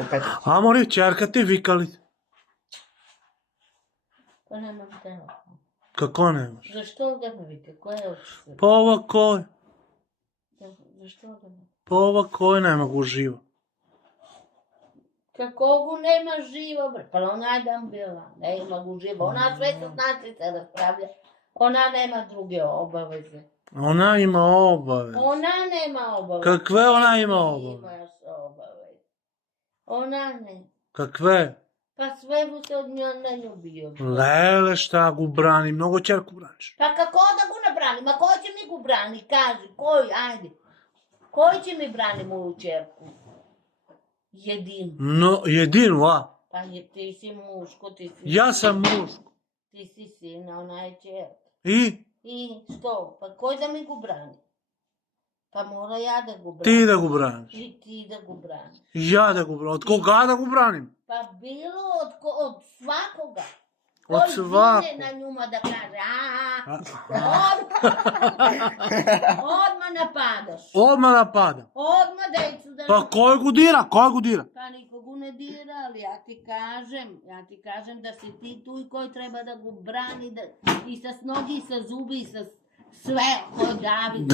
Opet. Amori, čerka ti vikali. Pa nemam telefon. Kako nemaš? Zašto ga me vike? Koje oči? Pa ova koj. Zašto ga me? Pa ova koj ne mogu živo. Kako gu nema živo, bre? Pa ona je tam bila. Nema gu živo. Ona sve se znači se raspravlja. Ona nema druge obaveze. Ona ima obaveze. Ona nema obaveze. Kakve ona ima obaveze? Imaš obaveze. Ona ne. Kakve? Pa sve bu se od nje ne ljubio. Lele, šta gu brani? Mnogo čerku braniš. Pa kako da gu ne brani? Ma ko će mi gu brani? Kaži, koji? Ajde. Koji će mi brani moju čerku? Jedinu. No, jedinu, a? Pa ti si muško, ti si... Ja sam muško. Ti si sin, a ona je čerka. I? I što? Pa koji da mi gu brani? Pa mora ja da gu branim. Ti da gu braniš. I ti da gu braniš. Ja da gu branim. Od koga da gu branim? Pa bilo od svakoga. Od Koji svakog. zine na njuma da kaže, odmah napadaš. Odmah napadam. Odmah decu da... Pa koj gu dira? Koj gu dira? Pa nikogu ne dira, ali ja ti kažem da si ti tu i koji treba da go brani, da, i sa snogi, i sa zubi, i sa sve, ko David.